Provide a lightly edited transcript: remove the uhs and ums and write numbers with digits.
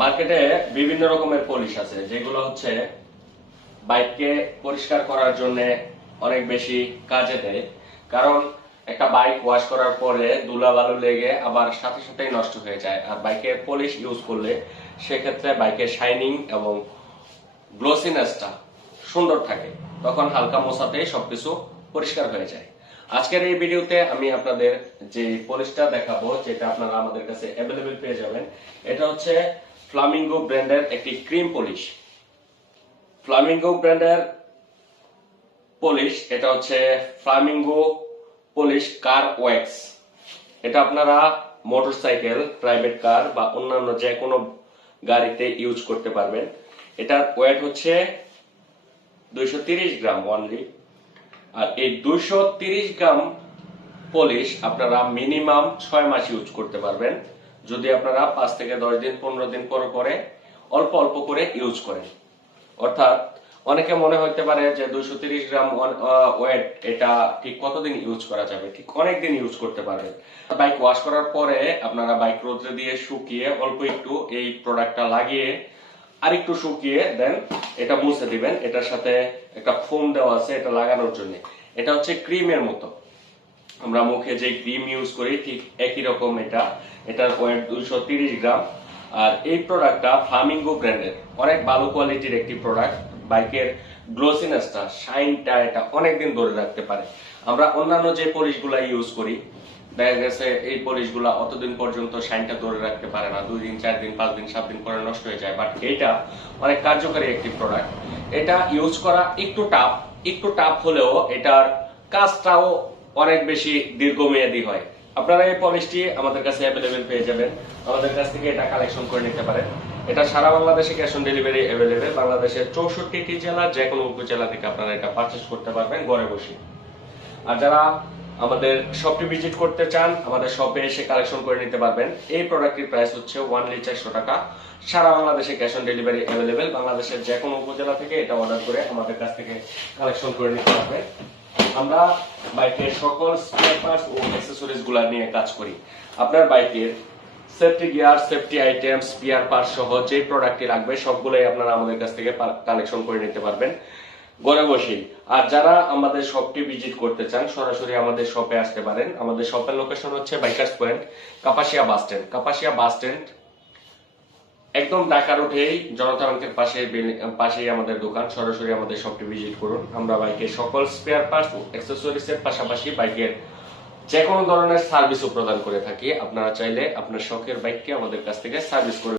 মার্কেটে বিভিন্ন রকমের পলিশ আছে, যেগুলো হচ্ছে বাইককে পরিষ্কার করার জন্য অনেক বেশি কাজে দেয়। কারণ একটা বাইক ওয়াশ করার পরে ধুলাবালু লেগে আবার সাথে সাথেই নষ্ট হয়ে যায়। আর বাইকের পলিশ ইউজ করলে সেক্ষেত্রে বাইকের শাইনিং এবং গ্লোসিনেসটা সুন্দর থাকে, তখন হালকা মোছাতেই সবকিছু পরিষ্কার হয়ে যায়। আজকের এই ভিডিওতে আমি আপনাদের যে পলিশটা দেখাবো, যেটা আপনারা আমাদের কাছে অ্যাভেলেবেল পেয়ে যাবেন, এটা হচ্ছে ফ্লামিঙ্গো ব্র্যান্ডের একটি ক্রিম পলিশ। ফ্লামিঙ্গো ব্র্যান্ডের পলিশ, এটা হচ্ছে ফ্লামিঙ্গো পলিশ কার ওয়্যাক্স। এটা আপনারা মোটরসাইকেল, প্রাইভেট কার বা অন্যান্য যে কোনো গাড়িতে ইউজ করতে পারবেন। এটার ওয়েট হচ্ছে 230 গ্রাম অনলি। আর এই 230 গ্রাম পলিশ আপনারা মিনিমাম 6 মাস ইউজ করতে পারবেন, যদি আপনারা 5 থেকে 10 দিন 15 দিন পরে অল্প অল্প করে ইউজ করেন। অর্থাৎ অনেকে মনে হতে পারে যে 230 গ্রাম ওয়েট, এটা ঠিক কতদিন ইউজ করা যাবে? ঠিক অনেক দিন ইউজ করতে পারবেন। বাইক ওয়াশ করার পরে আপনারা বাইক রোদ্রে দিয়ে শুকিয়ে অল্প একটু এই প্রোডাক্টটা লাগিয়ে আর একটু শুকিয়ে দেন এটা মুছে দিবেন। এটার সাথে একটা ফোম দেওয়া আছে এটা লাগানোর জন্য। এটা হচ্ছে ক্রিমের মতো, আমরা মুখে যে ক্রিম ইউজ করি ঠিক একই রকম। এটার ওয়েট 230 গ্রাম। আর এই প্রোডাক্টটা ফ্লামিঙ্গো ব্র্যান্ডের অনেক ভালো কোয়ালিটির একটি প্রোডাক্ট। বাইকের গ্লোসিনেসটা, শাইনটা এটা অনেকদিন ধরে রাখতে পারে। আমরা অন্যান্য যে পলিশগুলা ইউজ করি, দেখা গেছে এই পলিশগুলা অতদিন পর্যন্ত শাইনটা ধরে রাখতে পারে না, 2 দিন 4 দিন 5 দিন 7 দিন পরে নষ্ট হয়ে যায়। বাট এটা অনেক কার্যকরী একটি প্রোডাক্ট। এটা ইউজ করা একটু টাফ হলেও এটার কাজটাও অনেক বেশি দীর্ঘমেয়াদী হয়। আপনারা এই পলিশটি আমাদের কাছে অ্যাভেলেবেল পেয়ে যাবেন, আমাদের কাছ থেকে এটা কালেকশন করে নিতে পারেন। এটা সারা বাংলাদেশে ক্যাশ অন ডেলিভারি অ্যাভেলেবেল। বাংলাদেশের 64টি জেলা, যে কোনো উপজেলা থেকে আপনারা এটা পারচেজ করতে পারবেন ঘরে বসে। আর যারা আমাদের শপটি ভিজিট করতে চান, আমাদের শপে এসে কালেকশন করে নিতে পারবেন। এই প্রোডাক্টটির প্রাইস হচ্ছে অনলি 400 টাকা। সারা বাংলাদেশে ক্যাশ অন ডেলিভারি অ্যাভেলেবেল। বাংলাদেশের যে কোনো উপজেলা থেকে এটা অর্ডার করে আমাদের কাছ থেকে কালেকশন করে নিতে পারবেন। আমরা বাইকের সকল স্পেয়ার পার্টস ও অ্যাকসেসরিজ গুলা নিয়ে কাজ করি। আপনার বাইকের safety gear, safety item, spare parts সহ যে প্রোডাক্টটি লাগবে সবগুলোই আপনারা আমাদের কাছ থেকে কালেকশন করে নিতে পারবেন ঘরে বসেই। আর যারা আমাদের শপটি ভিজিট করতে চান, সরাসরি আমাদের শপে আসতে পারেন। আমাদের শপের লোকেশন হচ্ছে bikers point, Kapasia bus stand. Kapasia bus stand একদম ঢাকার উঠেই জনতা ব্যাংকের পাশেই আমাদের দোকান। সরাসরি আমাদের শপটি ভিজিট করুন। আমরা বাইকের সকল স্পেয়ার পার্টস ও অ্যাকসেসরিজের পাশাপাশি বাইকের যে কোনো ধরনের সার্ভিসও প্রদান করে থাকি। আপনারা চাইলে আপনার শখের বাইককে আমাদের কাছ থেকে সার্ভিস করে